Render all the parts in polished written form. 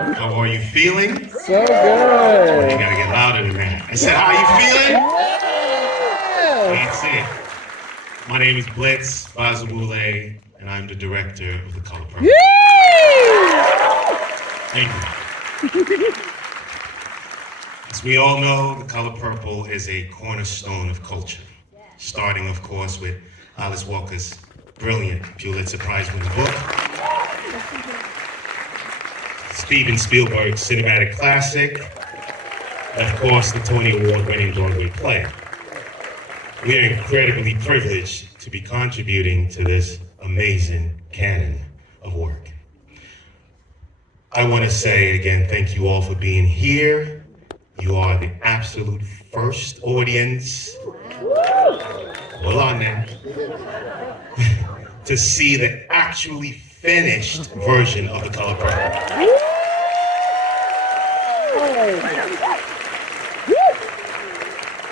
How are you feeling? So good. You gotta get louder than that. I said, how are you feeling? That's it. My name is Blitz Bazawule, and I'm the director of The Color Purple. Thank you. As we all know, The Color Purple is a cornerstone of culture, starting, of course, with Alice Walker's brilliant Pulitzer Prize-winning book, Steven Spielberg's cinematic classic, and of course, the Tony Award-winning Broadway play. We are incredibly privileged to be contributing to this amazing canon of work. I want to say again, thank you all for being here. You are the absolute first audience, hold on now, to see the actually finished version of The Color Purple.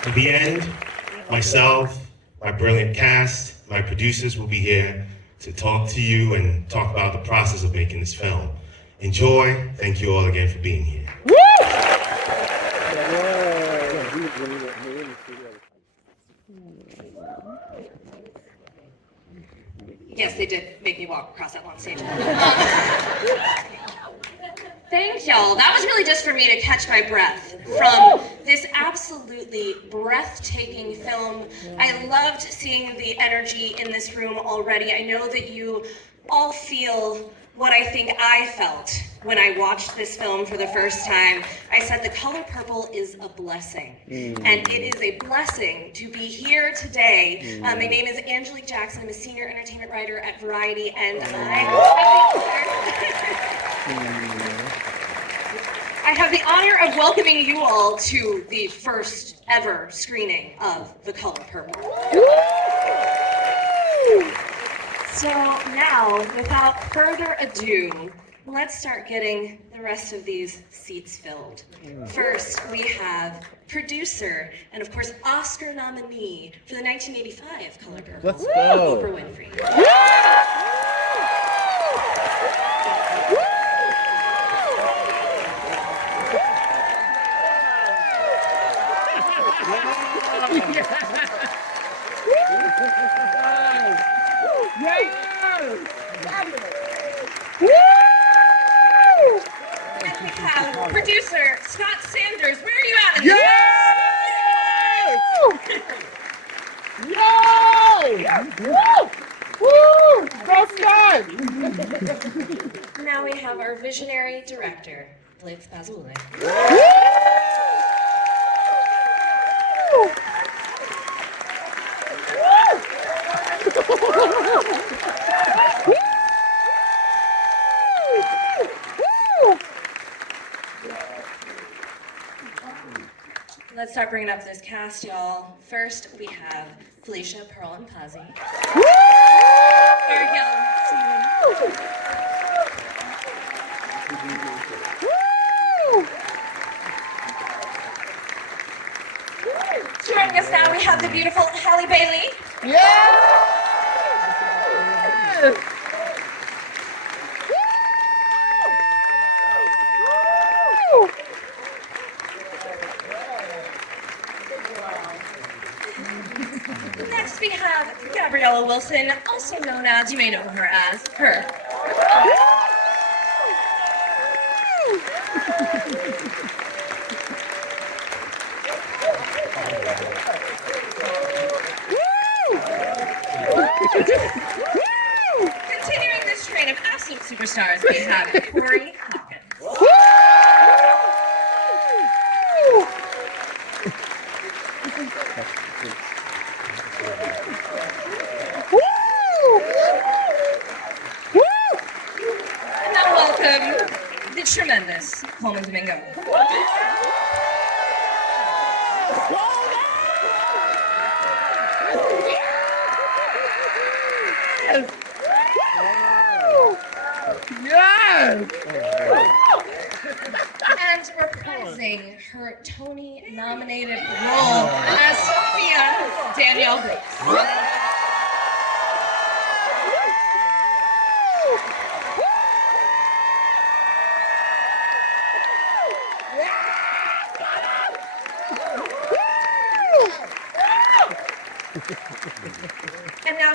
At the end, myself, my brilliant cast, my producers will be here to talk to you and talk about the process of making this film. Enjoy. Thank you all again for being here. Yes, they did make me walk across that long stage. Thank y'all. That was really just for me to catch my breath from this absolutely breathtaking film. I loved seeing the energy in this room already. I know that you all feel what I think I felt when I watched this film for the first time. I said The Color Purple is a blessing. And it is a blessing to be here today. My name is Angelique Jackson. I'm a senior entertainment writer at Variety, and I have the honor of welcoming you all to the first ever screening of The Color Purple. So now, without further ado, let's start getting the rest of these seats filled. First, we have producer and, of course, Oscar nominee for the 1985 Color Purple, Let's go. Oprah Winfrey. And we have producer Scott Sanders. Where are you at? Now we have our visionary director, Blitz Bazawule. Let's start bringing up this cast, y'all. First, we have Phylicia Pearl Mpasi. Joining us now, we have the beautiful Halle Bailey. Next, we have Gabriella Wilson, also known as, you may know her as, H.E.R. Continuing this train of absolute superstars, we have Corey Hawkins. And now welcome the tremendous Colman Domingo. And reprising her Tony-nominated role as Sofia, Danielle.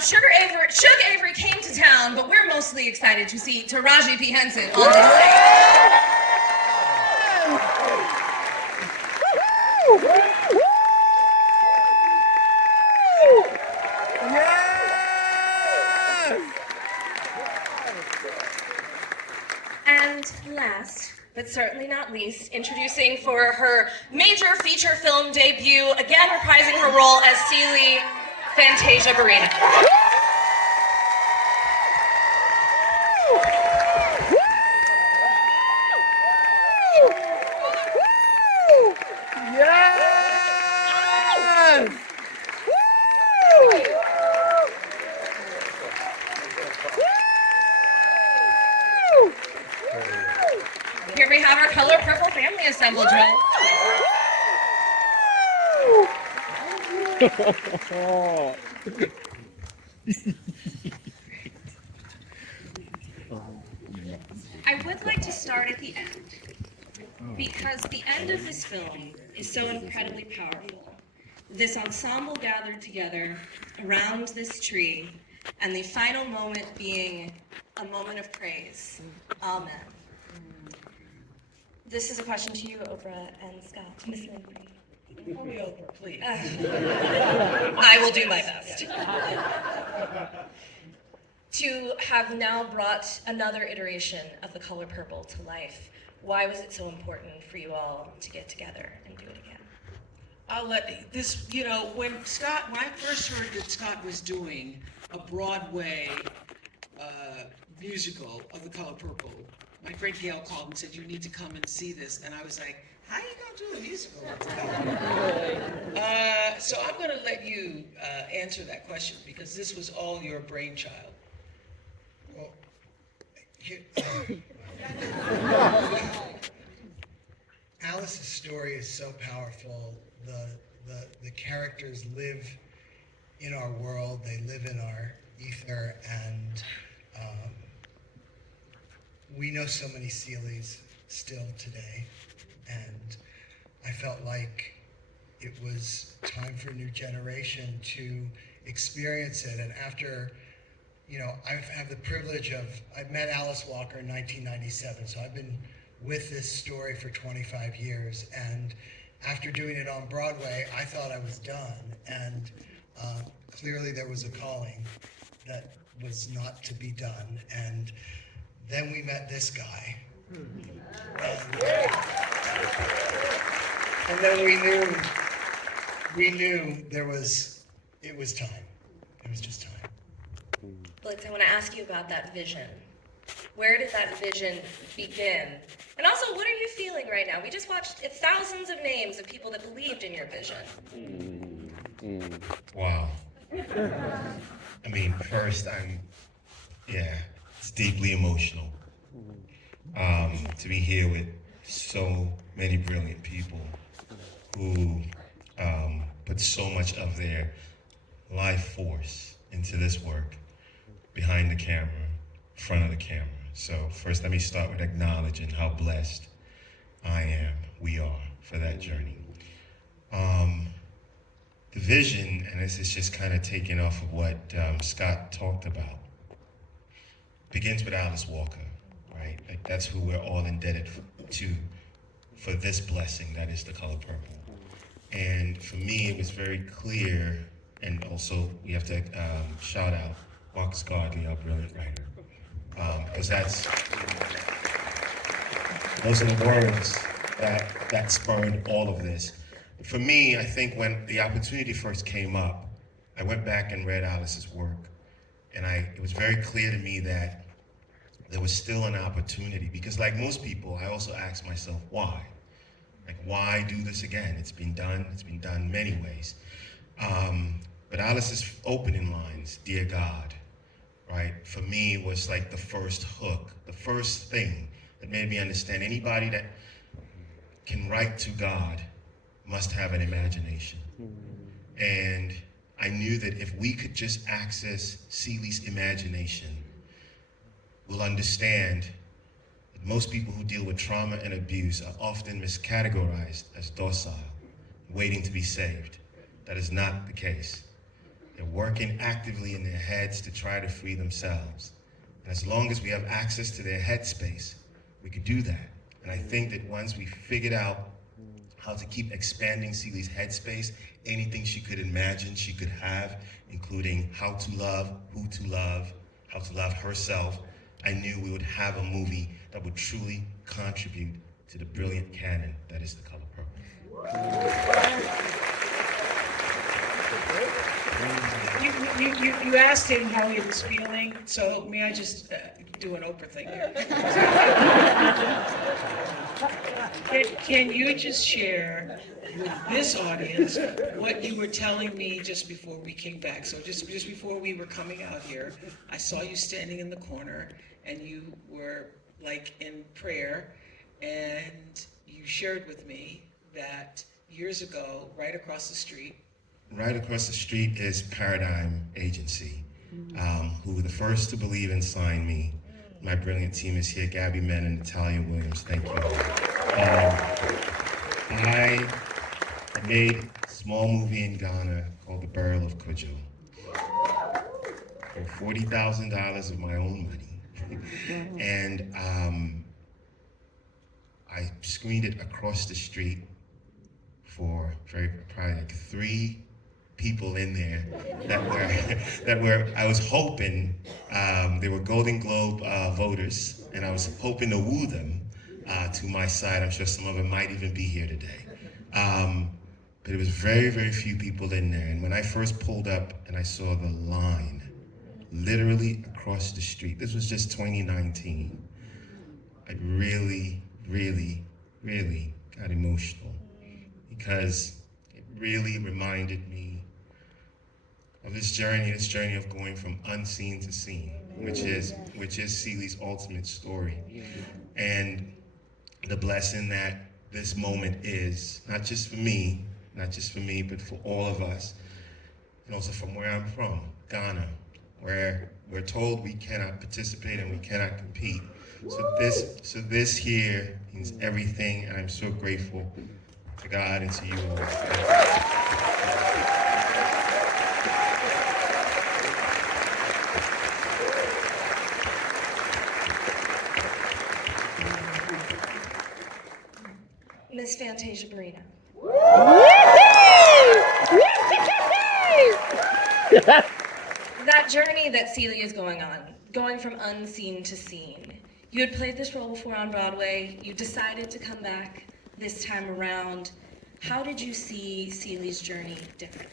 Shug Avery came to town, but we're mostly excited to see Taraji P. Henson on the stage. And last, but certainly not least, introducing for her major feature film debut, again reprising her role as Celie, Fantasia Barrino. Here we have our color purple family assembled, Joe. I would like to start at the end, because the end of this film is so incredibly powerful. This ensemble gathered together around this tree, and the final moment being a moment of praise. Amen. This is a question to you, Oprah and Scott. Miss Winfrey. Call me Oprah, please. I will do my best. To have now brought another iteration of The Color Purple to life, why was it so important for you all to get together and do it again? I'll let this, when I first heard that Scott was doing a Broadway musical of The Color Purple, my friend Gail called and said, "You need to come and see this." And I was like, "How are you gonna do a musical of The Color Purple?" So I'm gonna let you answer that question, because this was all your brainchild. Well, Alice's story is so powerful. The characters live in our world, they live in our ether, and we know so many Celies still today, and I felt like it was time for a new generation to experience it. And after, I have the privilege of, I met Alice Walker in 1997, so I've been with this story for 25 years, and after doing it on Broadway, I thought I was done, and clearly there was a calling that was not to be done, and then we met this guy, and then we knew it was time. It was just time. Blitz, I want to ask you about that vision. Where did that vision begin? And also, what are you feeling right now? We just watched thousands of names of people that believed in your vision. Wow. I mean, first, it's deeply emotional. To be here with so many brilliant people who put so much of their life force into this work, behind the camera, front of the camera. So first, let me start with acknowledging how blessed we are for that journey. The vision, and this is just kind of taking off of what Scott talked about, begins with Alice Walker, right? Like, that's who we're all indebted to for this blessing that is The Color Purple. And for me, it was very clear, and also we have to shout out Marcus Gardley, our brilliant writer, because those are the words that spurred all of this. For me, I think when the opportunity first came up, I went back and read Alice's work, and it was very clear to me that there was still an opportunity, because like most people, I also asked myself, why? Like, why do this again? It's been done many ways. But Alice's opening lines, "Dear God," right, for me was like the first hook, the first thing that made me understand anybody that can write to God must have an imagination. And I knew that if we could just access Celie's imagination, we'll understand that most people who deal with trauma and abuse are often miscategorized as docile, waiting to be saved. That is not the case. They're working actively in their heads to try to free themselves. And as long as we have access to their headspace, we could do that. And I think that once we figured out how to keep expanding Celie's headspace, anything she could imagine she could have, including how to love, who to love, how to love herself, I knew we would have a movie that would truly contribute to the brilliant canon that is The Color Purple. You asked him how he was feeling, so may I just do an Oprah thing here? Can you just share with this audience what you were telling me just before we came back? So just before we were coming out here, I saw you standing in the corner, and you were like in prayer, and you shared with me that years ago, right across the street is Paradigm Agency, who were the first to believe and sign me. My brilliant team is here, Gabby Men and Natalia Williams, thank you. I made a small movie in Ghana called The Burial of Kojo for $40,000 of my own money. And I screened it across the street for probably like 3 people in there that were I was hoping they were Golden Globe voters, and I was hoping to woo them to my side. I'm sure some of them might even be here today. But it was very, very few people in there. And when I first pulled up and I saw the line literally across the street, this was just 2019, I really, really, really got emotional, because it really reminded me of this journey of going from unseen to seen, which is Celie's ultimate story. And the blessing that this moment is, not just for me, but for all of us, and also from where I'm from, Ghana, where we're told we cannot participate and we cannot compete. So this here means everything, and I'm so grateful to God and to you all. Miss Fantasia Barrino. That journey that Celie is going on, going from unseen to seen. You had played this role before on Broadway. You decided to come back this time around. How did you see Celie's journey different?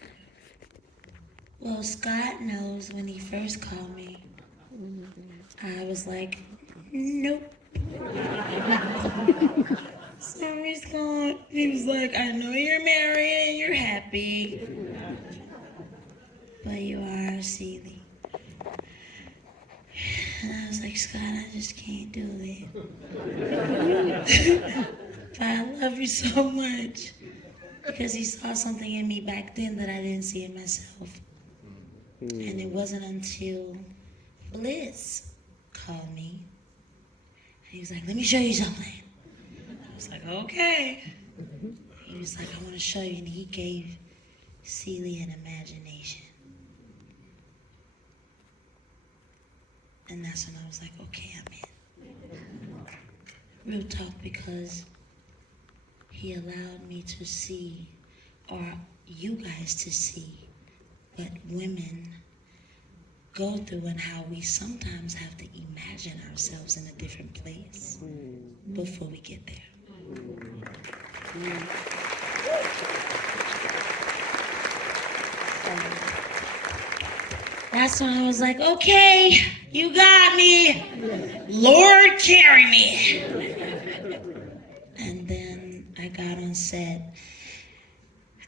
Well, Scott knows when he first called me, I was like, nope. So he was like, I know you're married and you're happy, but you are Celie. And I was like, Scott, I just can't do it. But I love you so much, because he saw something in me back then that I didn't see in myself. And it wasn't until Blitz called me, and he was like, let me show you something. I was like, okay. He was like, I want to show you, and he gave Celie an imagination. And that's when I was like, okay, I'm in. Real talk, because he allowed me to see, or you guys to see, what women go through and how we sometimes have to imagine ourselves in a different place before we get there. That's when I was like, okay, you got me. Lord, carry me. And then I got on set.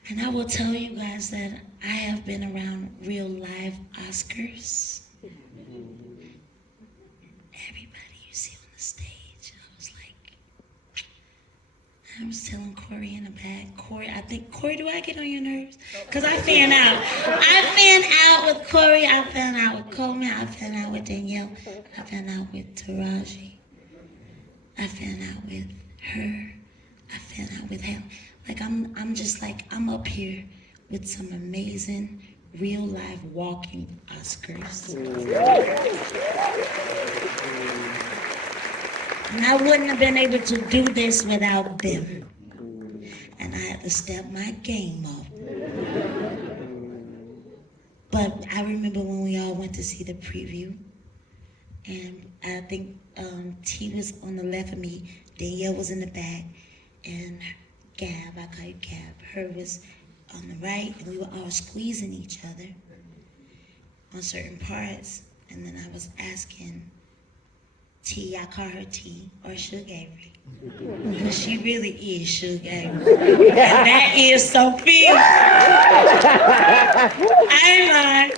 And I will tell you guys that I have been around real live Oscars. Everybody you see on the stage, I was telling Corey in the back, Corey, do I get on your nerves? Because I fan out. I fan out with Corey, I fan out with Colman, I fan out with Danielle, I fan out with Taraji, I fan out with H.E.R, I fan out with Halle. Like I'm up here with some amazing, real life walking Oscars. And I wouldn't have been able to do this without them. And I had to step my game up. But I remember when we all went to see the preview, and I think T was on the left of me, Danielle was in the back, and Gab, I call you Gab, her was on the right, and we were all squeezing each other on certain parts. And then I was asking T, I call her T, or Shug Avery. Because she really is Shug Avery. And that is Sofia. I ain't lying.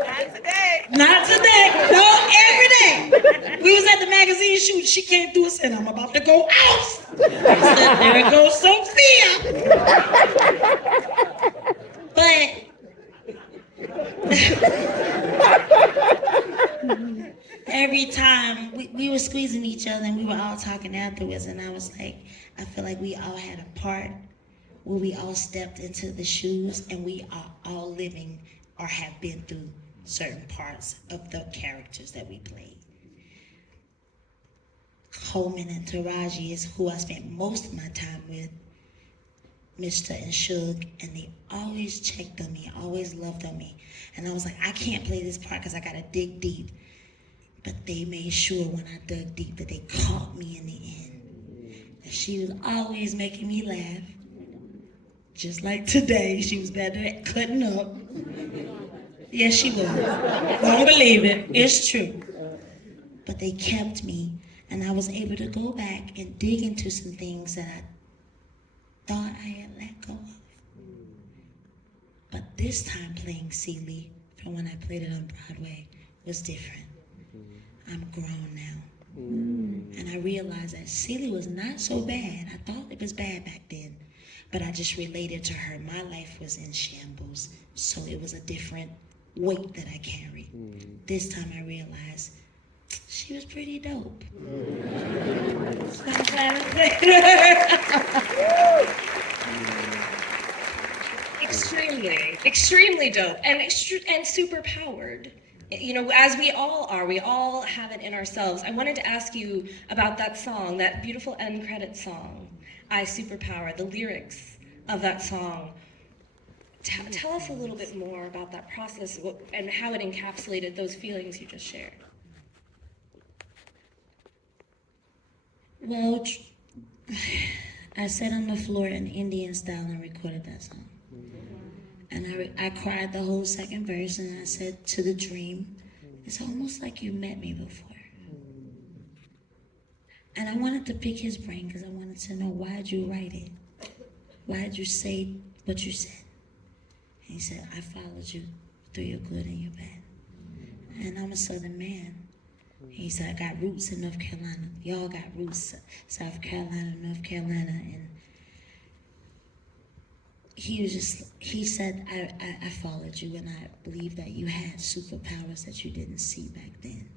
Not today. Not today. No, every day. We was at the magazine shoot. She came through and said, I'm about to go off. I said, there goes Sofia. But every time we were squeezing each other and we were all talking afterwards, and I was like, I feel like we all had a part where we all stepped into the shoes and we are all living or have been through certain parts of the characters that we played. Colman and Taraji is who I spent most of my time with, Mr. and Shug, and they always checked on me, always loved on me. And I was like, I can't play this part because I gotta dig deep. But they made sure when I dug deep that they caught me in the end. And she was always making me laugh. Just like today, she was better at cutting up. Yes, she was. Don't believe it, it's true. But they kept me, and I was able to go back and dig into some things that I thought I had let go of. But this time playing Celie, from when I played it on Broadway, was different. I'm grown now. And I realized that Celie was not so bad. I thought it was bad back then, but I just related to her. My life was in shambles, so it was a different weight that I carried. This time I realized she was pretty dope. So I'm glad I played her. Extremely dope, and super powered. You know, as we all are, we all have it in ourselves. I wanted to ask you about that song, that beautiful end credit song, I Superpower, the lyrics of that song. Tell us a little bit more about that process and how it encapsulated those feelings you just shared. Well, I sat on the floor in Indian style and recorded that song. And I cried the whole second verse, and I said to the dream, it's almost like you met me before. And I wanted to pick his brain because I wanted to know, why'd you write it? Why'd you say what you said? And he said, I followed you through your good and your bad. And I'm a Southern man. He said, I got roots in North Carolina. Y'all got roots, South Carolina, North Carolina. And he said, I followed you, and I believe that you had superpowers that you didn't see back then.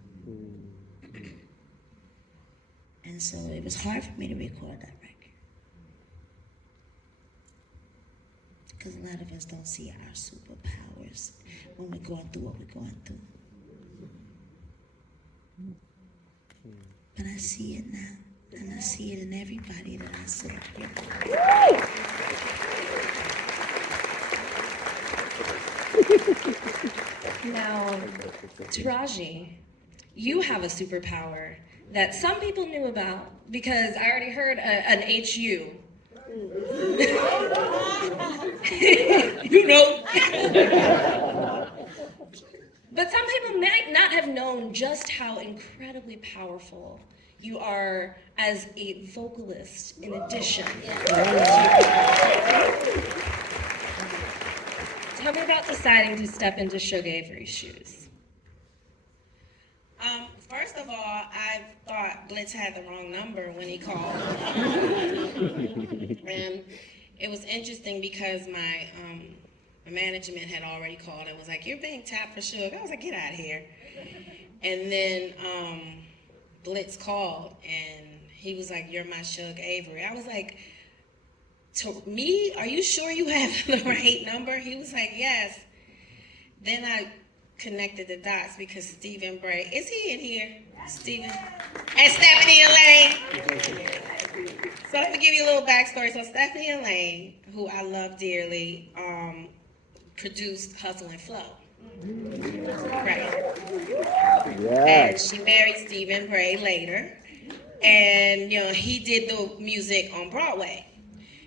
And so it was hard for me to record that record. Because a lot of us don't see our superpowers when we're going through what we're going through. But I see it now, and I see it in everybody that I sit with. Now, Taraji, you have a superpower that some people knew about because I already heard an HU. You know. But some people might not have known just how incredibly powerful you are as a vocalist in addition. Tell me about deciding to step into Shug Avery's shoes. First of all, I thought Blitz had the wrong number when he called. And it was interesting because my management had already called and was like, you're being tapped for Shug. I was like, get out of here. And then Blitz called and he was like, you're my Shug Avery. I was like, to me, are you sure you have the right number? He was like, yes. then I connected the dots because Stephen Bray, is he in here? Stephen? And Stephanie Elaine. So let me give you a little backstory. So Stephanie Elaine, who I love dearly, produced Hustle and Flow. Right. And she married Stephen Bray later. And, he did the music on Broadway.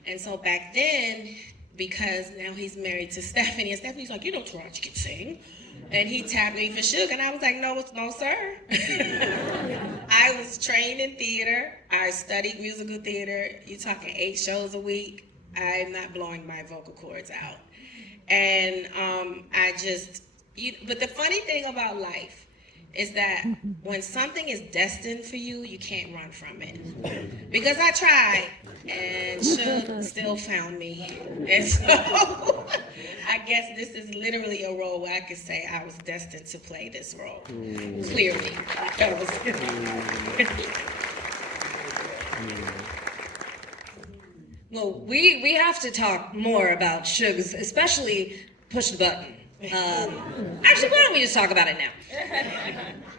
And so back then, because now he's married to Stephanie, and Stephanie's like, Taraji can sing. And he tapped me for Shug, and I was like, no, sir. I was trained in theater. I studied musical theater. You're talking 8 shows a week. I'm not blowing my vocal cords out. And but the funny thing about life is that when something is destined for you, you can't run from it. Because I tried, and Shug still found me. And so I guess this is literally a role where I could say I was destined to play this role. Clearly. Well, we have to talk more about Shug's, especially Push the Button. Actually, why don't we just talk about it now?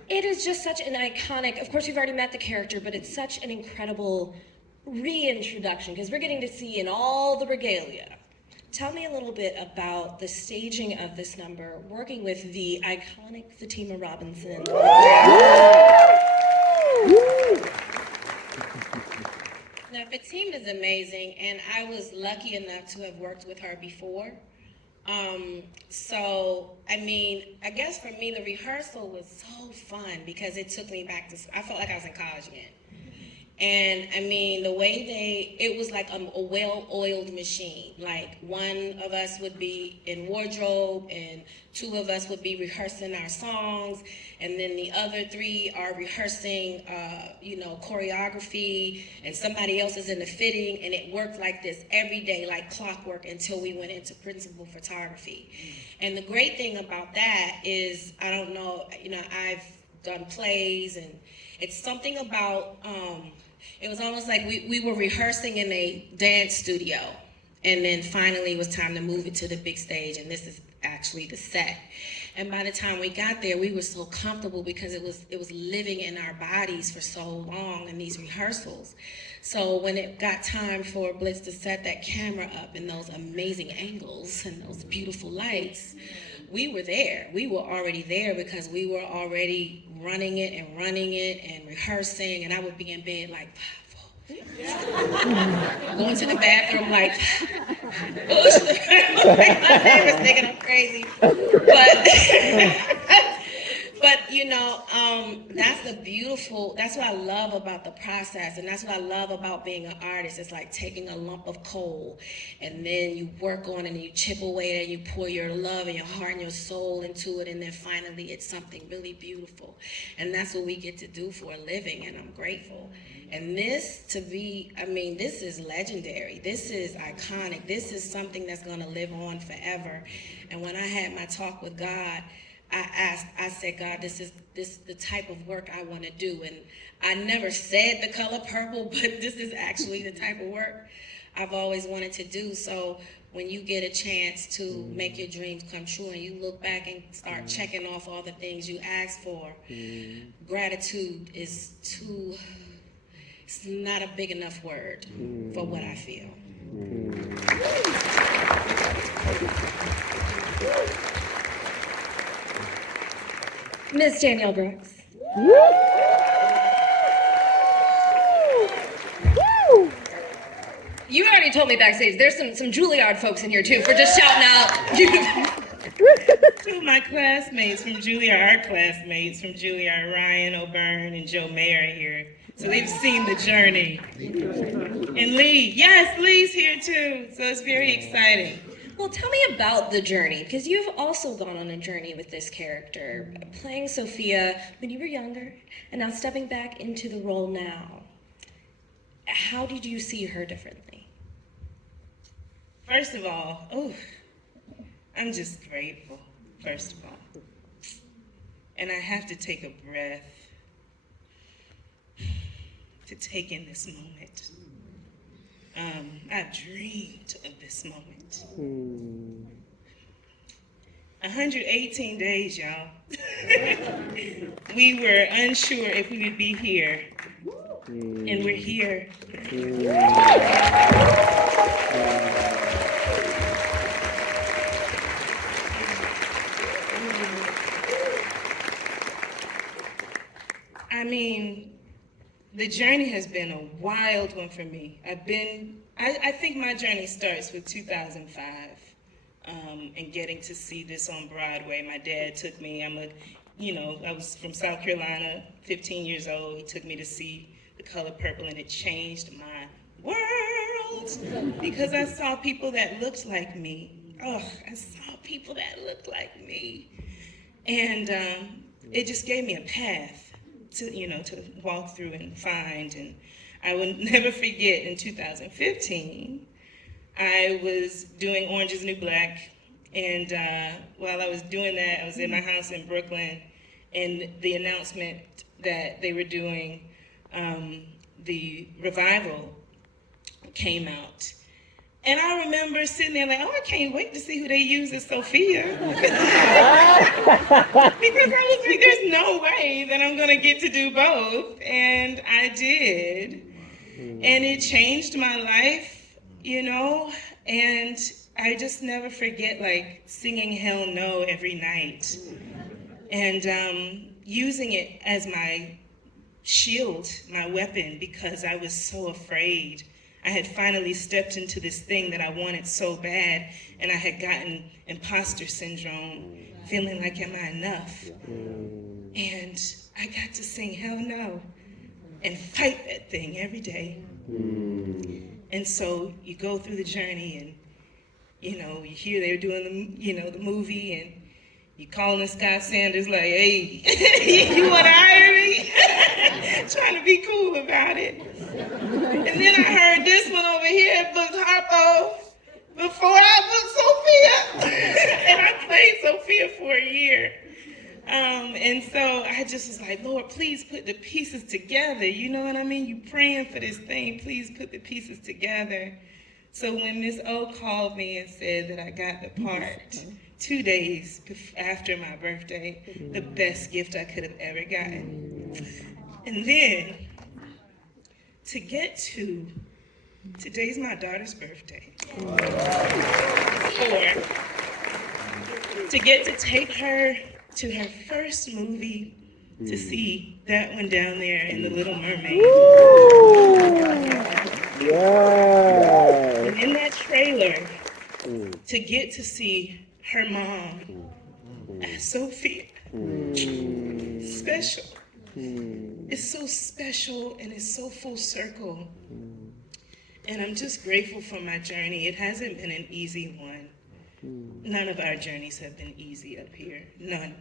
It is just such an iconic, of course we've already met the character, but it's such an incredible reintroduction because we're getting to see in all the regalia. Tell me a little bit about the staging of this number, working with the iconic Fatima Robinson. Now, Fatima is amazing, and I was lucky enough to have worked with her before. I guess for me, the rehearsal was so fun because it took me back to, I felt like I was in college again. And the way it was like a well-oiled machine. Like one of us would be in wardrobe and 2 of us would be rehearsing our songs. And then the other 3 are rehearsing, choreography, and somebody else is in the fitting. And it worked like this every day, like clockwork, until we went into principal photography. And the great thing about that is, I don't know, I've done plays, and it's something about, it was almost like we were rehearsing in a dance studio, and then finally it was time to move it to the big stage, and this is actually the set. And by the time we got there, we were so comfortable because it was living in our bodies for so long in these rehearsals. So when it got time for Blitz to set that camera up in those amazing angles and those beautiful lights, we were there. We were already there because we were already running it and rehearsing, and I would be in bed like, 5, 4. Going to the bathroom like, my neighbors thinking I'm crazy. But that's what I love about the process, and that's what I love about being an artist. It's like taking a lump of coal, and then you work on it, and you chip away, and you pour your love and your heart and your soul into it, and then finally it's something really beautiful. And that's what we get to do for a living, and I'm grateful. And this this is legendary. This is iconic. This is something that's gonna live on forever. And when I had my talk with God, I said, God, this is the type of work I want to do. And I never said the color purple, but this is actually the type of work I've always wanted to do. So when you get a chance to make your dreams come true and you look back and start checking off all the things you asked for, gratitude is it's not a big enough word for what I feel. Miss Danielle Brooks. You already told me backstage, there's some Juilliard folks in here too for just shouting out. 2 of my classmates from Juilliard, our classmates from Juilliard, Ryan O'Byrne and Joe Mayer are here. So they've seen the journey. And Lee, yes, Lee's here too. So it's very exciting. Well, tell me about the journey, because you've also gone on a journey with this character, playing Sofia when you were younger, and now stepping back into the role now. How did you see her differently? First of all, I'm just grateful, first of all. And I have to take a breath to take in this moment. I've dreamed of this moment. 118 days, y'all. We were unsure if we would be here, and we're here. I mean, the journey has been a wild one for me. I think my journey starts with 2005 and getting to see this on Broadway. My dad took me, I was from South Carolina, 15 years old. He took me to see The Color Purple, and it changed my world because I saw people that looked like me. Oh, I saw people that looked like me. And it just gave me a path to walk through and find. And I will never forget, in 2015, I was doing Orange is the New Black, and while I was doing that, I was in my house in Brooklyn, and the announcement that they were doing the revival came out. And I remember sitting there like, oh, I can't wait to see who they use as Sofia. Because I was like, there's no way that I'm gonna get to do both. And I did. And it changed my life, and I just never forget like singing Hell No every night and using it as my shield, my weapon, because I was so afraid. I had finally stepped into this thing that I wanted so bad, and I had gotten imposter syndrome, feeling like, am I enough? And I got to sing Hell No and fight that thing every day. And so you go through the journey, and you hear they're doing the movie, and you calling Scott Sanders like, hey, you want to hire me? Trying to be cool about it. And then I heard this one over here booked Harpo before I booked Sofia. And I played Sofia for a year. And so I just was like, Lord, please put the pieces together. You know what I mean? You praying for this thing, please put the pieces together. So when Miss O called me and said that I got the part 2 days after my birthday, the best gift I could have ever gotten. And then to get to, today's my daughter's birthday, or to get to take her to her first movie, to see that one down there in The Little Mermaid. And in that trailer, to get to see her mom as Sofia. Special. It's so special, and it's so full circle. And I'm just grateful for my journey. It hasn't been an easy one. None of our journeys have been easy up here, none.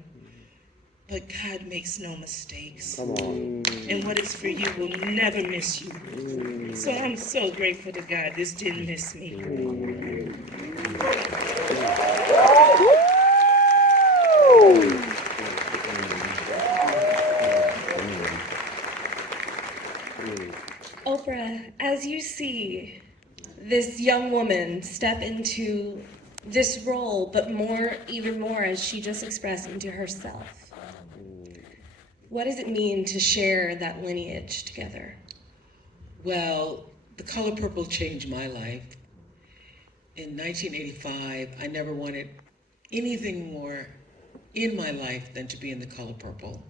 But God makes no mistakes. And what is for you will never miss you. So I'm so grateful to God this didn't miss me. Oprah, as you see this young woman step into this role, but even more, as she just expressed, into herself, what does it mean to share that lineage together? Well, The Color Purple changed my life. In 1985, I never wanted anything more in my life than to be in The Color Purple.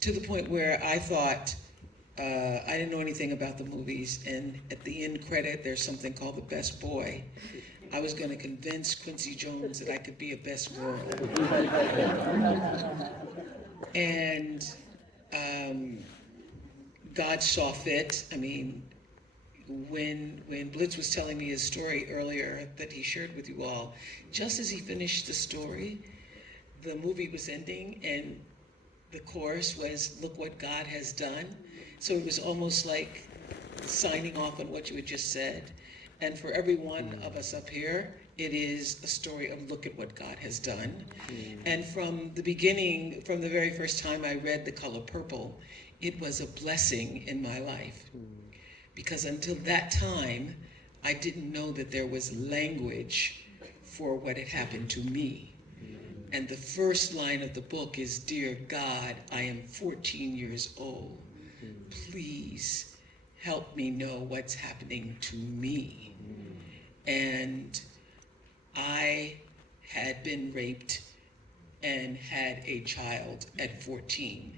To the point where I thought, I didn't know anything about the movies, and at the end credit, there's something called the Best Boy. I was going to convince Quincy Jones that I could be a best girl. And God saw fit. I mean, when Blitz was telling me his story earlier that he shared with you all, just as he finished the story, the movie was ending, and the chorus was, "Look what God has done." So it was almost like signing off on what you had just said. And for every one of us up here, it is a story of look at what God has done. And from the beginning, from the very first time I read The Color Purple, it was a blessing in my life. Because until that time, I didn't know that there was language for what had happened to me. And the first line of the book is, "Dear God, I am 14 years old. Please help me know what's happening to me." And I had been raped and had a child at 14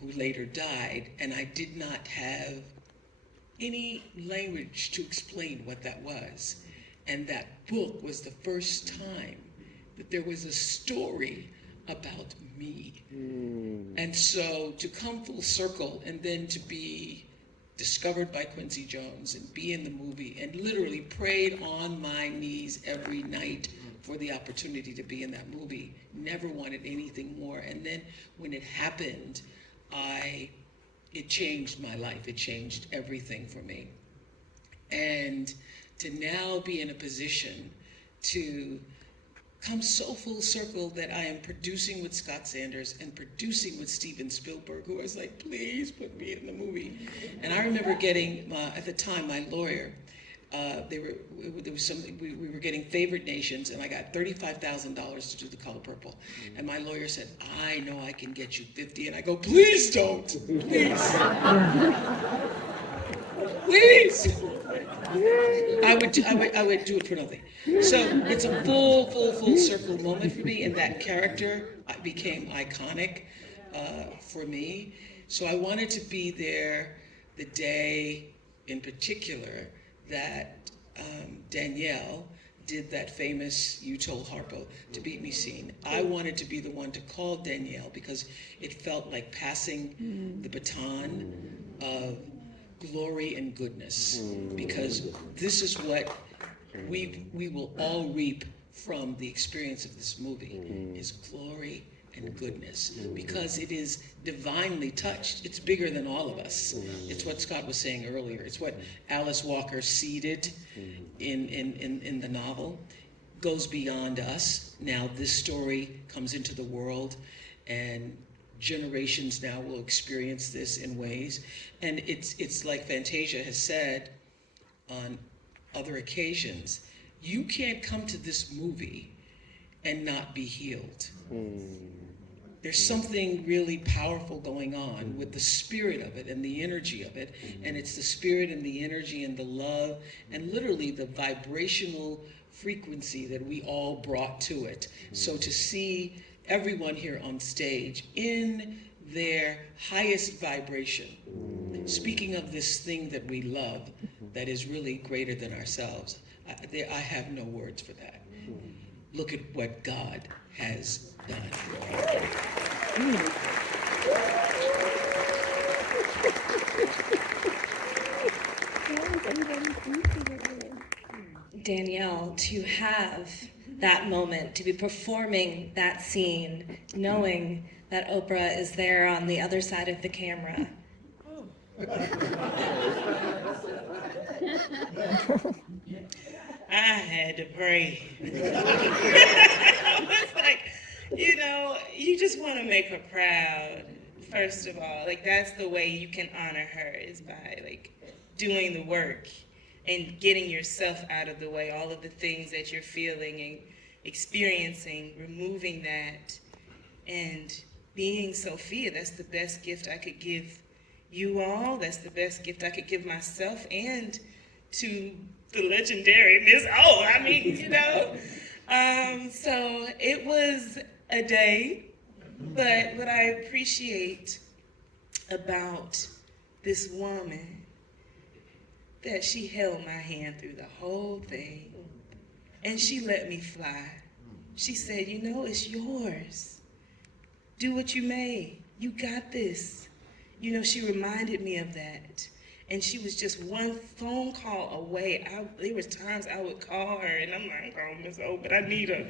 who later died, and I did not have any language to explain what that was. And that book was the first time that there was a story about me. And so to come full circle and then to be discovered by Quincy Jones and be in the movie and literally prayed on my knees every night for the opportunity to be in that movie, never wanted anything more. And then when it happened, it changed my life. It changed everything for me. And to now be in a position to come so full circle that I am producing with Scott Sanders and producing with Steven Spielberg, who was like, please put me in the movie. And I remember getting, at the time, my lawyer, we were getting favored nations, and I got $35,000 to do The Color Purple. And my lawyer said, I know I can get you 50. And I go, please don't, please. Please. I would do it for nothing. So it's a full circle moment for me, and that character became iconic for me. So I wanted to be there the day in particular that Danielle did that famous "You Told Harpo to Beat Me" scene. I wanted to be the one to call Danielle because it felt like passing the baton of glory and goodness, because this is what we will all reap from the experience of this movie, is glory and goodness, because it is divinely touched. It's bigger than all of us. It's what Scott was saying earlier. It's what Alice Walker seeded in the novel, goes beyond us. Now this story comes into the world, and generations now will experience this in ways. And it's like Fantasia has said on other occasions, you can't come to this movie and not be healed. There's something really powerful going on with the spirit of it and the energy of it. And it's the spirit and the energy and the love and literally the vibrational frequency that we all brought to it. So to see everyone here on stage in their highest vibration, speaking of this thing that we love that is really greater than ourselves, I have no words for that. Look at what God has done. Danielle, to have that moment, to be performing that scene, knowing that Oprah is there on the other side of the camera. I had to pray. I was like, you just want to make her proud, first of all. Like, that's the way you can honor her, is by, like, doing the work and getting yourself out of the way, all of the things that you're feeling and experiencing, removing that, and being Sofia. That's the best gift I could give you all. That's the best gift I could give myself and to the legendary Miss O. I mean, so it was a day, but what I appreciate about this woman, that she held my hand through the whole thing, and she let me fly. She said, it's yours. Do what you may. You got this. She reminded me of that. And she was just one phone call away. There was times I would call her, and I'm like, oh, Miss O, but I need her.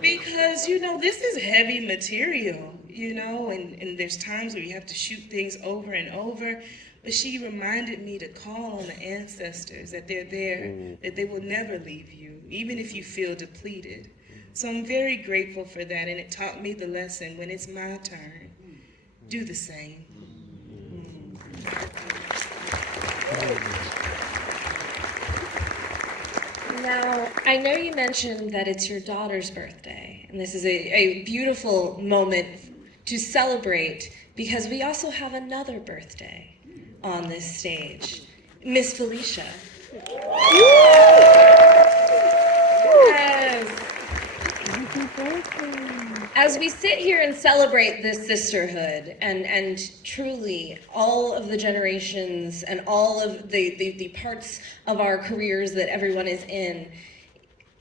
Because, this is heavy material, and there's times where you have to shoot things over and over. But she reminded me to call on the ancestors, that they're there, that they will never leave you, even if you feel depleted. So I'm very grateful for that, and it taught me the lesson: when it's my turn, do the same. Now, I know you mentioned that it's your daughter's birthday, and this is a beautiful moment to celebrate because we also have another birthday on this stage, Miss Phylicia. As we sit here and celebrate this sisterhood and truly all of the generations and all of the parts of our careers that everyone is in,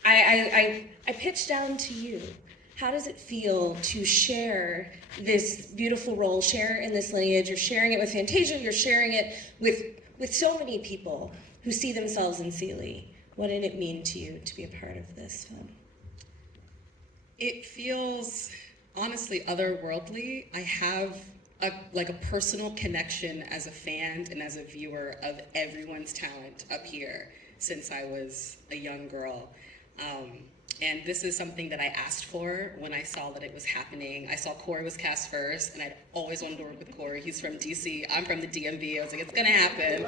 I pitch down to you. How does it feel to share this beautiful role, share in this lineage? You're sharing it with Fantasia, you're sharing it with so many people who see themselves in Celie. What did it mean to you to be a part of this film? It feels honestly otherworldly. I have a personal connection as a fan and as a viewer of everyone's talent up here since I was a young girl. And this is something that I asked for when I saw that it was happening. I saw Corey was cast first, and I'd always wanted to work with Corey. He's from DC, I'm from the DMV. I was like, it's gonna happen.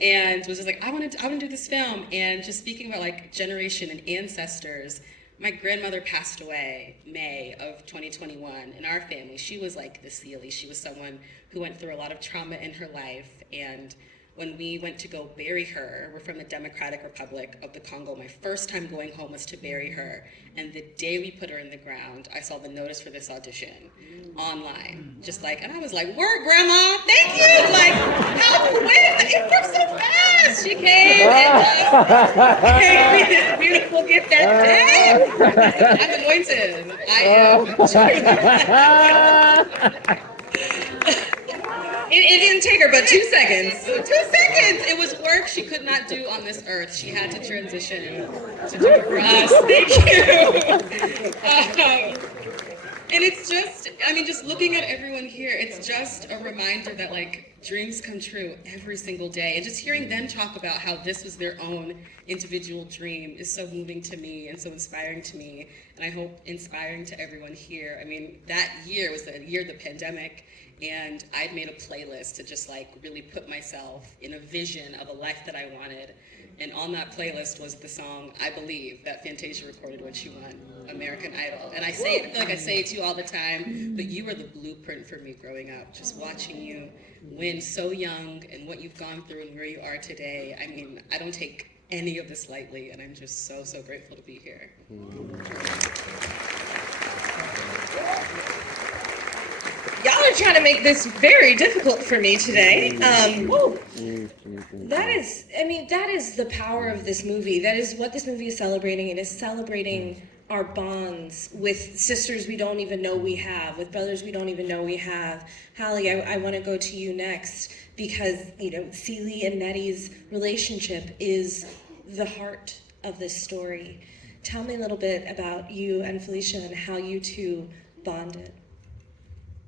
And was just like, I wanna do this film. And just speaking about like generation and ancestors, my grandmother passed away May of 2021 in our family. She was like the Celie. She was someone who went through a lot of trauma in her life. And when we went to go bury her, we're from the Democratic Republic of the Congo. My first time going home was to bury her. And the day we put her in the ground, I saw the notice for this audition online. And I was like, work, Grandma, thank you. Like, how, when? It worked so fast. She came and gave me this beautiful gift that day. I'm anointed. I am. It didn't take her but 2 seconds. 2 seconds! It was work she could not do on this earth. She had to transition to do it for us. Thank you. And it's just, just looking at everyone here, it's just a reminder that like dreams come true every single day. And just hearing them talk about how this was their own individual dream is so moving to me and so inspiring to me. And I hope inspiring to everyone here. That year was the year of the pandemic. And I'd made a playlist to just like really put myself in a vision of a life that I wanted. And on that playlist was the song I Believe that Fantasia recorded when she won American Idol. And I feel like I say it to you all the time, but you were the blueprint for me growing up. Just watching you win so young and what you've gone through and where you are today. I don't take any of this lightly, and I'm just so, so grateful to be here. Y'all are trying to make this very difficult for me today. That is the power of this movie. That is what this movie is celebrating. It is celebrating our bonds with sisters we don't even know we have, with brothers we don't even know we have. Halle, I want to go to you next because, Celie and Nettie's relationship is the heart of this story. Tell me a little bit about you and Phylicia and how you two bonded.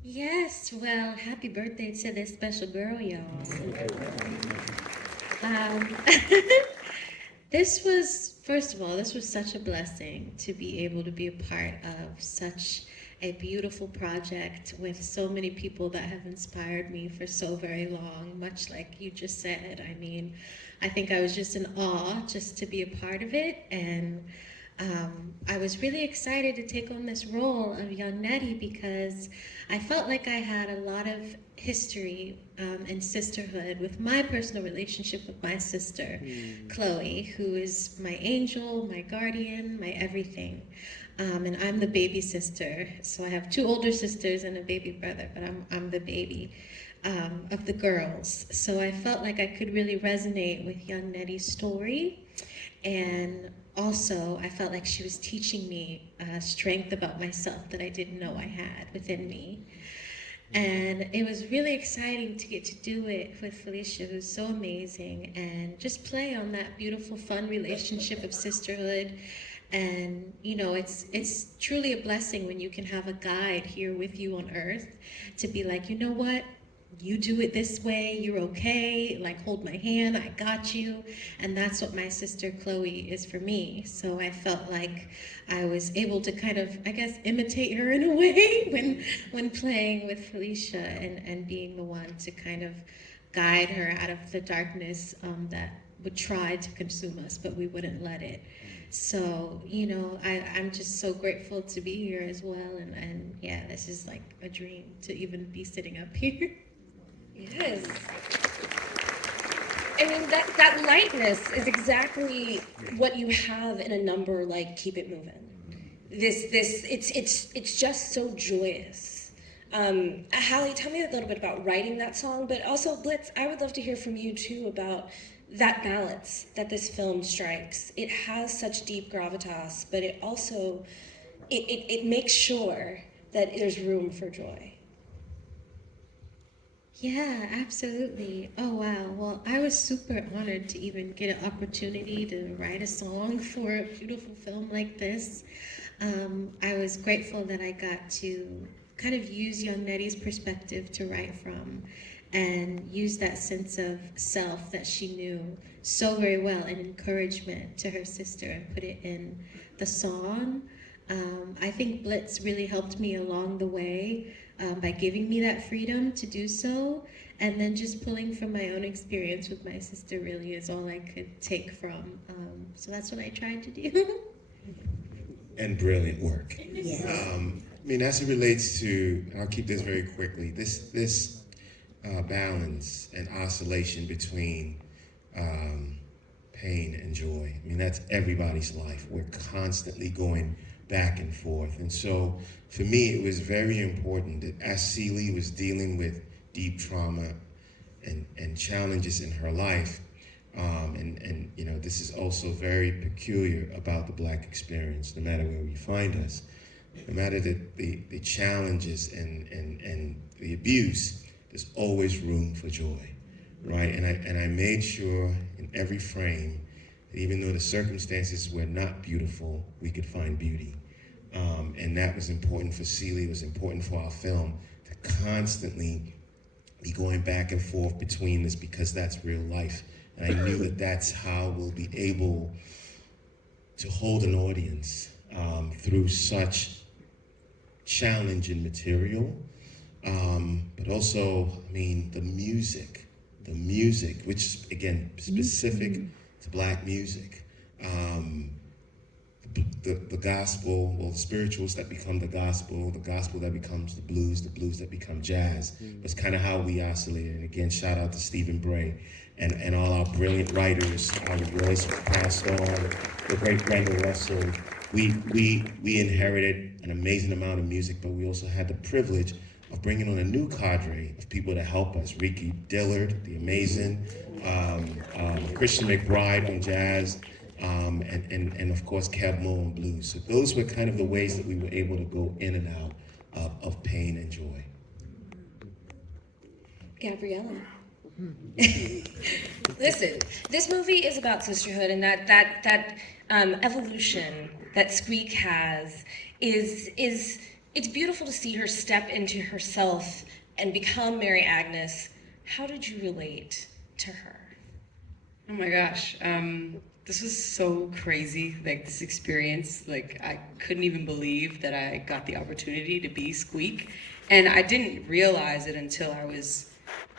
Yes, well, happy birthday to this special girl, y'all. This was such a blessing to be able to be a part of such a beautiful project with so many people that have inspired me for so very long, much like you just said. I think I was just in awe just to be a part of it, and I was really excited to take on this role of young Nettie because I felt like I had a lot of history and sisterhood with my personal relationship with my sister, Chloe, who is my angel, my guardian, my everything. And I'm the baby sister. So I have 2 older sisters and a baby brother, but I'm the baby of the girls. So I felt like I could really resonate with young Nettie's story. And also, I felt like she was teaching me strength about myself that I didn't know I had within me. And it was really exciting to get to do it with Phylicia, who's so amazing, and just play on that beautiful, fun relationship of sisterhood. And, it's truly a blessing when you can have a guide here with you on earth to be like, you know what? You do it this way, you're okay, like hold my hand, I got you. And that's what my sister Chloe is for me. So I felt like I was able to kind of, imitate her in a way when playing with Phylicia and being the one to kind of guide her out of the darkness that would try to consume us, but we wouldn't let it. So, you know, I'm just so grateful to be here as well. And yeah, this is like a dream to even be sitting up here. Yes. I mean, that lightness is exactly what you have in a number like Keep It Moving. It's just so joyous. Halle, tell me a little bit about writing that song, but also Blitz, I would love to hear from you too about that balance that this film strikes. It has such deep gravitas, but it also, it makes sure that there's room for joy. Yeah, absolutely. Oh, wow. Well, I was super honored to even get an opportunity to write a song for a beautiful film like this. I was grateful that I got to kind of use young Nettie's perspective to write from and use that sense of self that she knew so very well and encouragement to her sister and put it in the song. I think Blitz really helped me along the way by giving me that freedom to do so, and then just pulling from my own experience with my sister really is all I could take from. So that's what I tried to do. And brilliant work. Yes. I mean, as it relates to, and I'll keep this very quickly, this balance and oscillation between pain and joy. I mean, that's everybody's life. We're constantly going back and forth. And so for me, it was very important that as Celie was dealing with deep trauma and challenges in her life, and you know, this is also very peculiar about the Black experience, no matter where we find us, no matter the challenges and the abuse, there's always room for joy, right? And I made sure in every frame that even though the circumstances were not beautiful, we could find beauty. And that was important for Celie, it was important for our film to constantly be going back and forth between this, because that's real life. And I knew that that's how we'll be able to hold an audience through such challenging material. But also, I mean, the music, which again, specific to Black music. The gospel, well, the spirituals that become the gospel that becomes the blues that become jazz. That's kind of how we oscillated. And again, shout out to Stephen Bray and all our brilliant writers, our Royce passed on, the great Brenda Russell. We inherited an amazing amount of music, but we also had the privilege of bringing on a new cadre of people to help us. Ricky Dillard, the amazing, Christian McBride on jazz, and of course Kev Mo on blues. So those were kind of the ways that we were able to go in and out of pain and joy. Gabriella. Listen, this movie is about sisterhood, and that evolution that Squeak has is it's beautiful to see her step into herself and become Mary Agnes. How did you relate to her? Oh my gosh, this was so crazy, like this experience. Like I couldn't even believe that I got the opportunity to be Squeak. And I didn't realize it until I was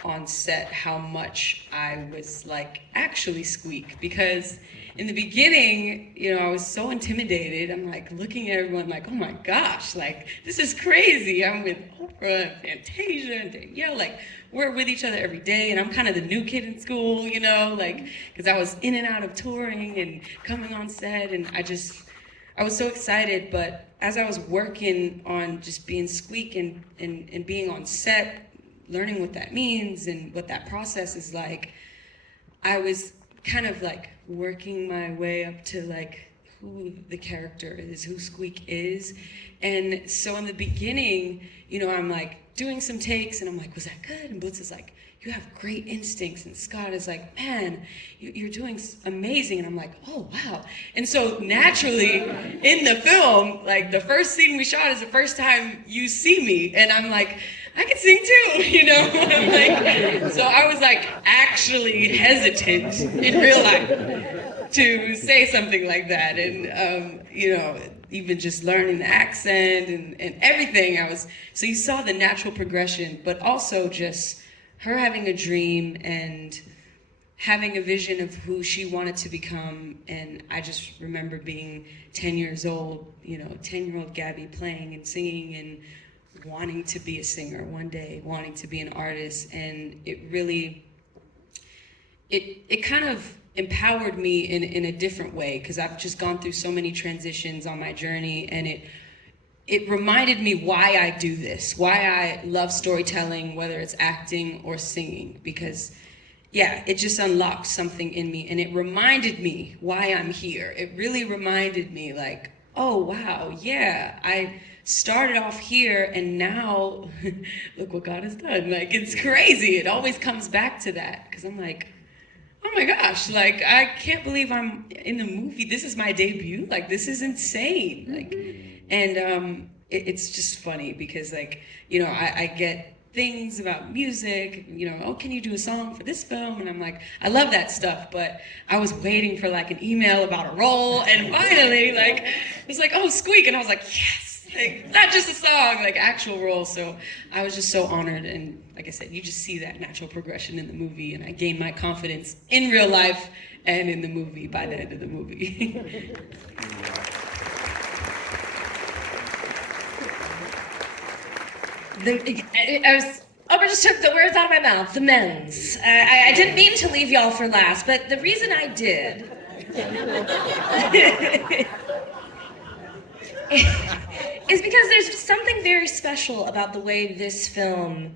on set how much I was like actually Squeak, because in the beginning, you know, I was so intimidated. I'm like looking at everyone like, oh my gosh, like this is crazy. I'm with Oprah and Fantasia and Danielle, like we're with each other every day, and I'm kind of the new kid in school, you know, like because I was in and out of touring and coming on set, and I was so excited. But as I was working on just being Squeak and being on set, learning what that means and what that process is like, I was kind of like working my way up to like who the character is, who Squeak is. And so in the beginning, you know, I'm like doing some takes and I'm like, was that good? And Blitz is like, you have great instincts. And Scott is like, man, you're doing amazing. And I'm like, oh, wow. And so naturally in the film, like the first scene we shot is the first time you see me. And I'm like, I can sing too, you know? Like, so I was like actually hesitant in real life to say something like that. And, you know, even just learning the accent and everything, so you saw the natural progression, but also just her having a dream and having a vision of who she wanted to become. And I just remember being 10 years old, 10-year-old Gabby playing and singing and wanting to be a singer one day, wanting to be an artist. And it really, it kind of empowered me in a different way, because I've just gone through so many transitions on my journey, and it reminded me why I do this, why I love storytelling, whether it's acting or singing, because yeah, it just unlocked something in me, and it reminded me why I'm here. It really reminded me like, oh wow, yeah, I started off here and now look what God has done. Like, it's crazy. It always comes back to that, because I'm like, oh my gosh, like, I can't believe I'm in the movie. This is my debut. Like, this is insane. Like, and it's just funny because, like, I get things about music, oh, can you do a song for this film? And I'm like, I love that stuff, but I was waiting for like an email about a role, and finally, like, it was like, oh, Squeak, and I was like, yes, like, not just a song, like actual role. So I was just so honored, and like I said, you just see that natural progression in the movie, and I gained my confidence in real life and in the movie by the end of the movie. Oprah just took the words out of my mouth. The men's. I didn't mean to leave y'all for last, but the reason I did is because there's something very special about the way this film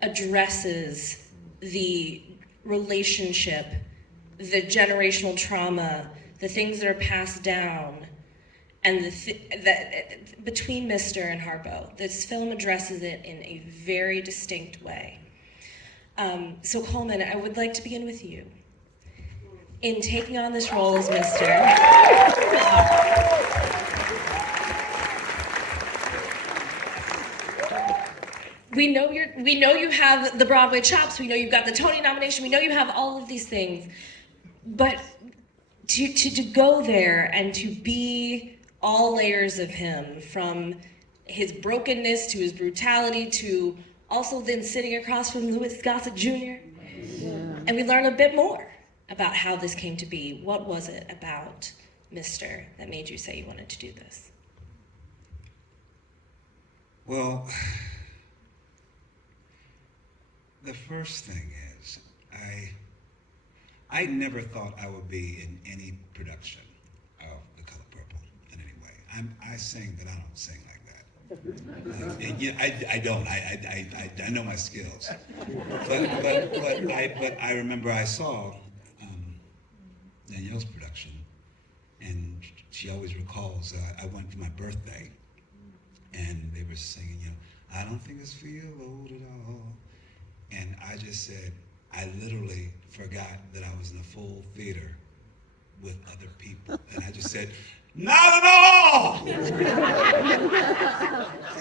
addresses the relationship, the generational trauma, the things that are passed down, and between Mr. and Harpo. This film addresses it in a very distinct way. So Colman, I would like to begin with you. In taking on this role as Mr., we know you have the Broadway chops, we know you've got the Tony nomination, we know you have all of these things, but to go there and to be all layers of him, from his brokenness to his brutality to also then sitting across from Louis Gossett Jr. Yeah. And we learn a bit more about how this came to be. What was it about Mr. that made you say you wanted to do this? Well, the first thing is, I never thought I would be in any production of The Color Purple in any way. I sing, but I don't sing like that. I don't. I know my skills. But I remember I saw Danielle's production, and she always recalls I went for my birthday, and they were singing, I don't think it's feel old at all. And I just said, I literally forgot that I was in a full theater with other people. And I just said, not at all!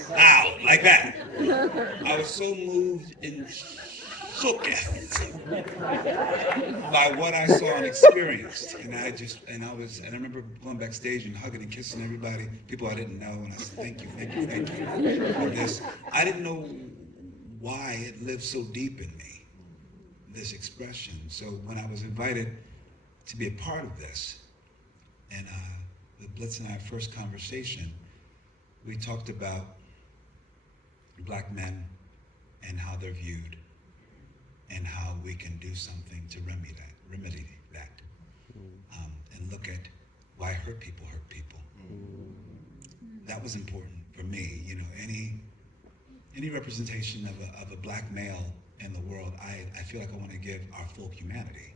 Wow, like that. I was so moved and shooketh by what I saw and experienced. And I remember going backstage and hugging and kissing everybody, people I didn't know, and I said, thank you for this. I didn't know why it lived so deep in me, this expression. So when I was invited to be a part of this, and the Blitz and I first conversation, we talked about Black men and how they're viewed, and how we can do something to remedy that, and look at why hurt people. That was important for me. Any representation of a Black male in the world, I feel like I want to give our full humanity,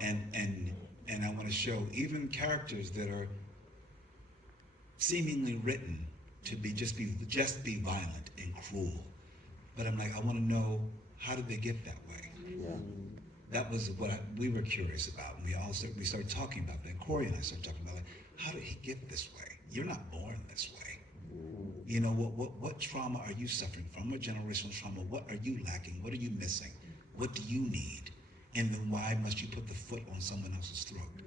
and I want to show even characters that are seemingly written to just be violent and cruel, but I'm like, I want to know, how did they get that way? Yeah. That was what we were curious about, and we started talking about that. Corey and I started talking about, like, how did he get this way? You're not born this way. What trauma are you suffering from? What generational trauma? What are you lacking? What are you missing? What do you need? And then why must you put the foot on someone else's throat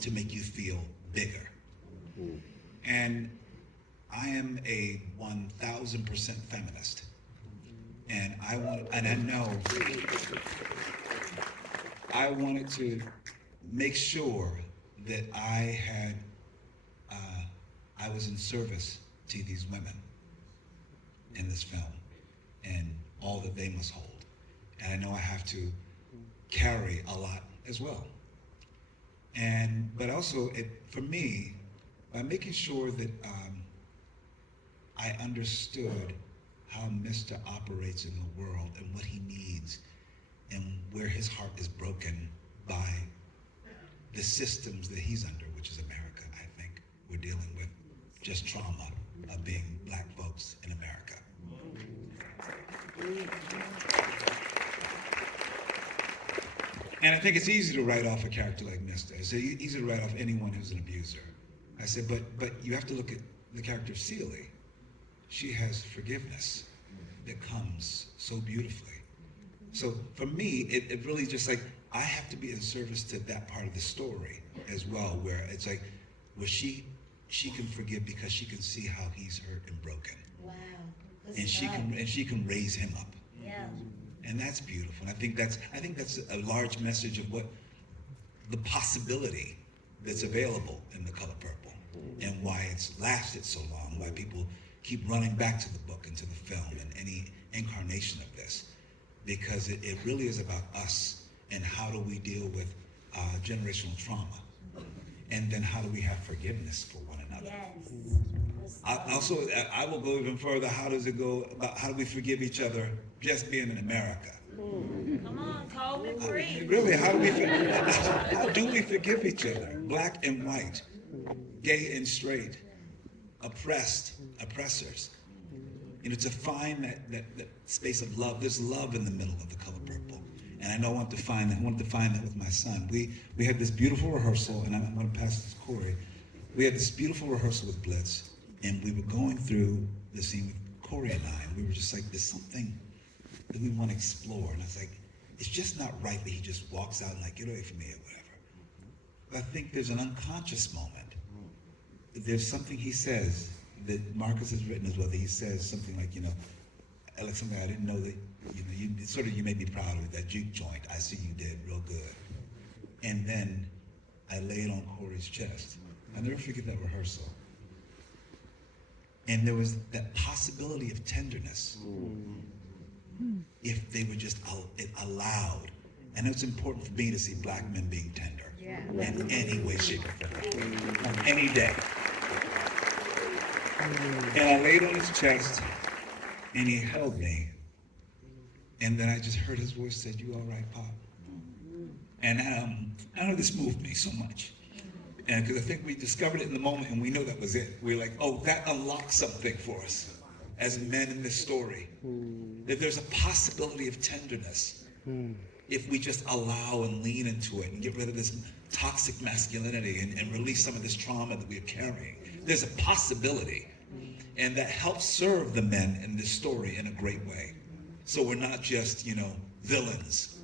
to make you feel bigger? And I am a 1,000% feminist. And I wanted to make sure that I was in service to these women in this film and all that they must hold. And I know I have to carry a lot as well. But also, for me, by making sure that I understood how Mr. operates in the world and what he needs and where his heart is broken by the systems that he's under, which is America. I think we're dealing with just trauma of being black folks in America. And I think it's easy to write off a character like Mr. It's easy to write off anyone who's an abuser. I said, but you have to look at the character of Celie. She has forgiveness that comes so beautifully. So for me, it really just like, I have to be in service to that part of the story as well, where it's like, where she can forgive because she can see how he's hurt and broken. Wow. And she can raise him up. Yeah. And that's beautiful. And I think that's a large message of what the possibility that's available in The Color Purple and why it's lasted so long, why people keep running back to the book and to the film and any incarnation of this, because it really is about us and how do we deal with generational trauma, and then how do we have forgiveness for one another. Yes. I will go even further. How does it go about how do we forgive each other just being in America? Come on, Colman, free. Really, how do we forgive each other? Black and white, gay and straight, oppressed, oppressors. You know, to find that space of love. There's love in the middle of The Color Purple. And I know I want to find that with my son. We had this beautiful rehearsal, and I'm going to pass this to Corey. We had this beautiful rehearsal with Blitz, and we were going through the scene with Corey and I, and we were just like, there's something that we want to explore. And I was like, it's just not right that he just walks out and like, get away from me or whatever. But I think there's an unconscious moment. There's something he says that Marcus has written as well, that he says something like, like something I didn't know that, you made me proud of that juke joint. I see you did real good. And then I laid on Corey's chest. I'll never forget that rehearsal. And there was that possibility of tenderness if they were just allowed. And it's important for me to see black men being tender in any way, shape, or form, on any day. And I laid on his chest, and he held me. And then I just heard his voice said, "You all right, Pop?" And I know this moved me so much. And because I think we discovered it in the moment and we know that was it. We were like, oh, that unlocked something for us as men in this story. That there's a possibility of tenderness if we just allow and lean into it and get rid of this toxic masculinity and release some of this trauma that we're carrying. There's a possibility. And that helps serve the men in this story in a great way. So we're not just, villains.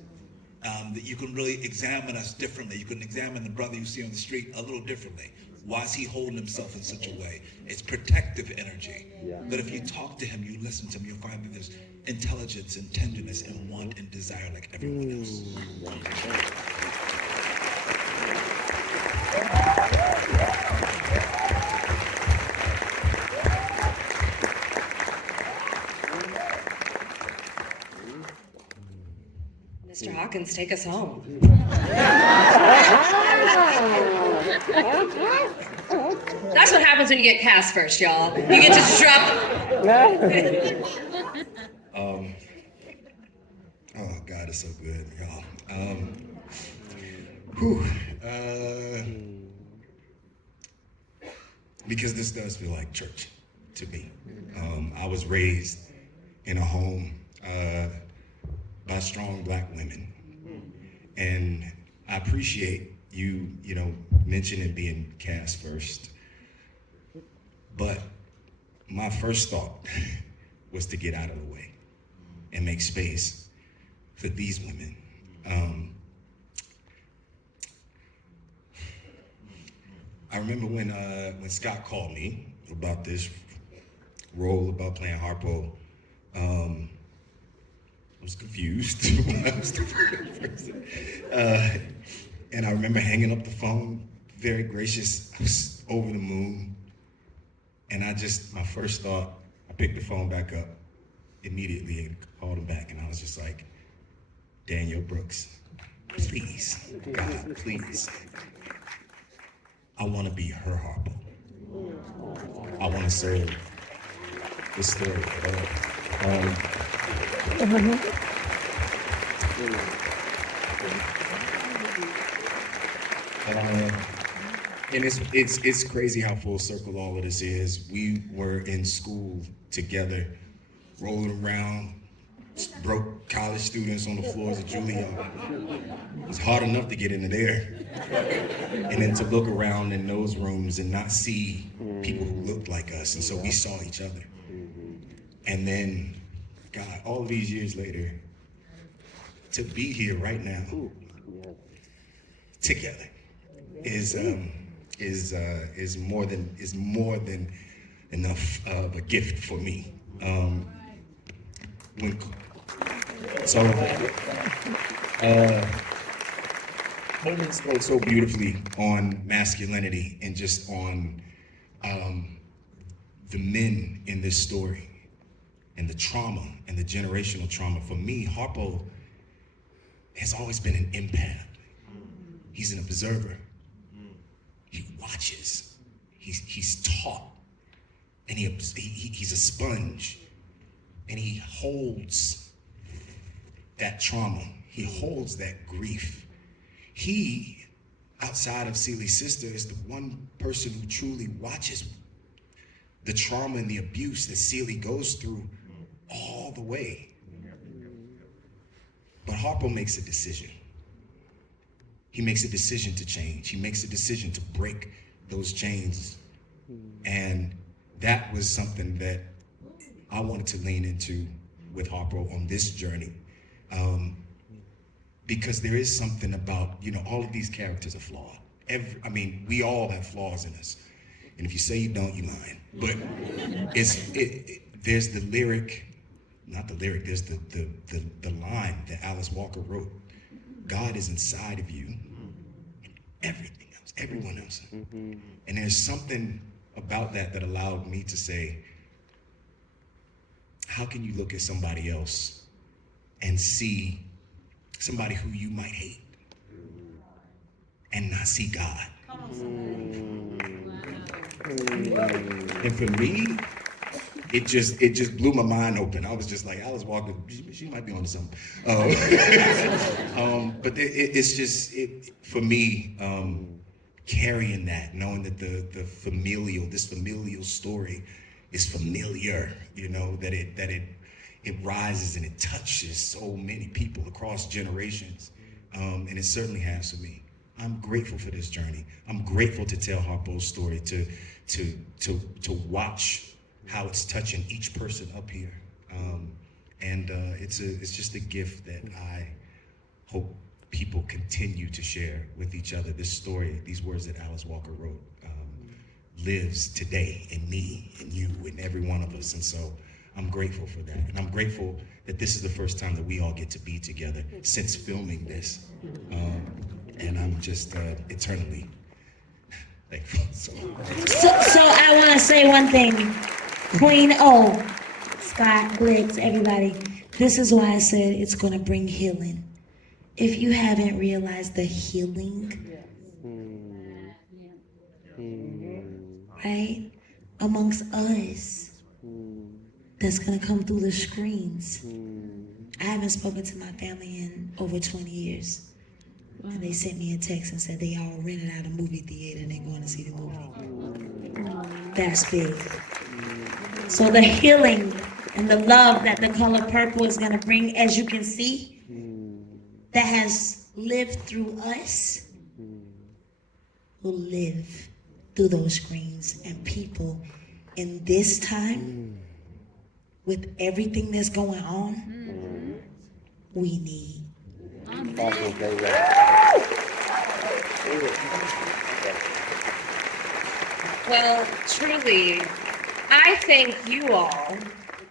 That you can really examine us differently. You can examine the brother you see on the street a little differently. Why is he holding himself in such a way? It's protective energy. Yeah. But if you talk to him, you listen to him, you'll find that there's intelligence and tenderness and want and desire like everyone else. Mr. Hawkins, take us home. That's what happens when you get cast first, y'all. You get to just drop. Oh, God, it's so good, y'all. Because this does feel like church to me. I was raised in a home by strong black women. And I appreciate you mentioning being cast first. But my first thought was to get out of the way and make space for these women. I remember when Scott called me about this role, about playing Harpo, was confused. I was the first person. And I remember hanging up the phone, very gracious. I was over the moon. And my first thought, I picked the phone back up immediately and called him back. And I was just like, Danielle Brooks, please, God, please. I want to be her Harpo. I want to serve this story for her. And it's crazy how full circle all of this is. We were in school together, rolling around, broke college students on the floors of Juilliard. It's hard enough to get into there. And then to look around in those rooms and not see people who looked like us. And so we saw each other. And then, God, all of these years later, to be here right now, together, is more than enough of a gift for me. Colman spoke so beautifully on masculinity and just on the men in this story and the trauma and the generational trauma. For me, Harpo has always been an empath. He's an observer. He watches. He's taught, and he's a sponge, and he holds that trauma. He holds that grief. He, outside of Celie's sister, is the one person who truly watches the trauma and the abuse that Celie goes through all the way. But Harpo makes a decision. He makes a decision to change. He makes a decision to break those chains. And that was something that I wanted to lean into with Harpo on this journey. Because there is something about, all of these characters are flawed. We all have flaws in us. And if you say you don't, you're lying. But there's the lyric, not the lyric, there's the line that Alice Walker wrote. God is inside of you, everything else, everyone else. And there's something about that allowed me to say, how can you look at somebody else and see somebody who you might hate and not see God? And for me, it just blew my mind open. I was just like, Alice Walker, she might be onto something. But it's just, for me, carrying that, knowing that this familial story is familiar, that it rises and it touches so many people across generations. And it certainly has for me. I'm grateful for this journey. I'm grateful to tell Harpo's story, to watch how it's touching each person up here. It's just a gift that I hope people continue to share with each other. This story, these words that Alice Walker wrote, lives today in me and you and every one of us. And so I'm grateful for that. And I'm grateful that this is the first time that we all get to be together since filming this. And I'm just eternally thankful. So I want to say one thing. Queen O, Scott, Blitz, everybody. This is why I said it's going to bring healing. If you haven't realized the healing, right, amongst us, that's going to come through the screens. I haven't spoken to my family in over 20 years. And they sent me a text and said they all rented out a movie theater and they're going to see the movie. That's big. So the healing and the love that the color purple is going to bring, as you can see, that has lived through us, will live through those screens. And people in this time, with everything that's going on, we need. Well, truly, I thank you all,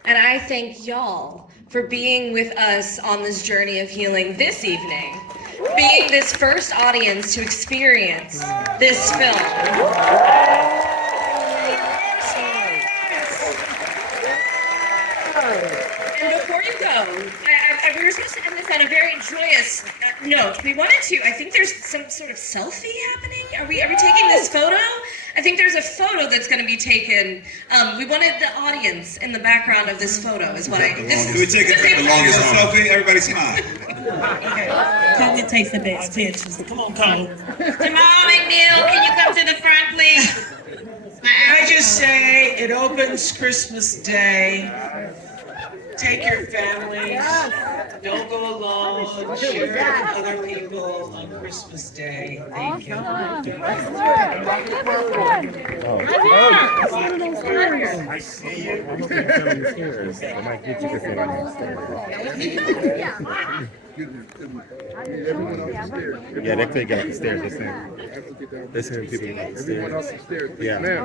and I thank y'all for being with us on this journey of healing this evening, being this first audience to experience this film. And before you go, we were supposed to end this on a very joyous note. We wanted to, I think there's some sort of selfie happening. Are we taking this photo? I think there's a photo that's going to be taken. We wanted the audience in the background of this photo is why. Can we take the longest selfie? Everybody smile. Colman takes the best pictures. Come on, Colman. Jamal McNeil, can you come to the front, please? I just say it opens Christmas Day. Take your families. Don't go alone. Share with other people on Christmas Day. Thank you. I see you. I'm going to tell you stairs. I might get you to sit on the stairs. Yeah, they take up the stairs. They're sending people up the stairs. Everyone off the stairs. Yeah. Ma'am.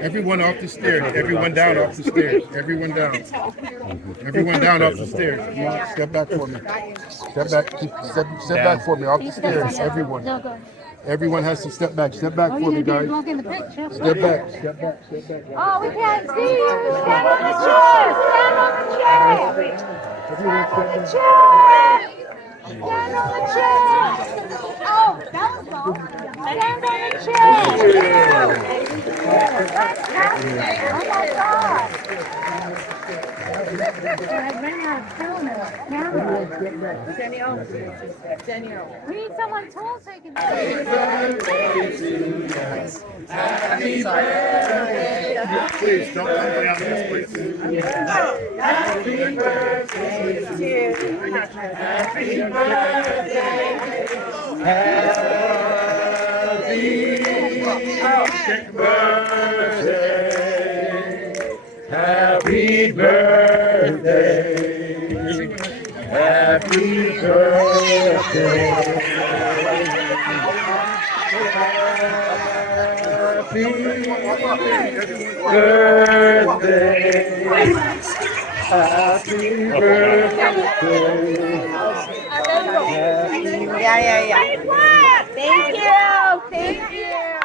Everyone off the stairs. Everyone down off the stairs. Everyone down. Everyone down off the stairs. Come on, step back for me. Step back. Step back for me off the stairs. Everyone. Everyone has to step back. Step back for me, guys. Step back. Step back. Step back. Oh, we can't see you. Stand on the chair. Stand on the chair. Stand on the chair. Stand on the chair. Oh, that was all. Stand on the chair. Oh my God. Danielle. We need someone tall taking Happy birthday. Please don't come down this, please. Happy birthday to you. Happy birthday. Happy birthday. Happy birthday. Happy birthday. Happy birthday. Yeah. Thank you.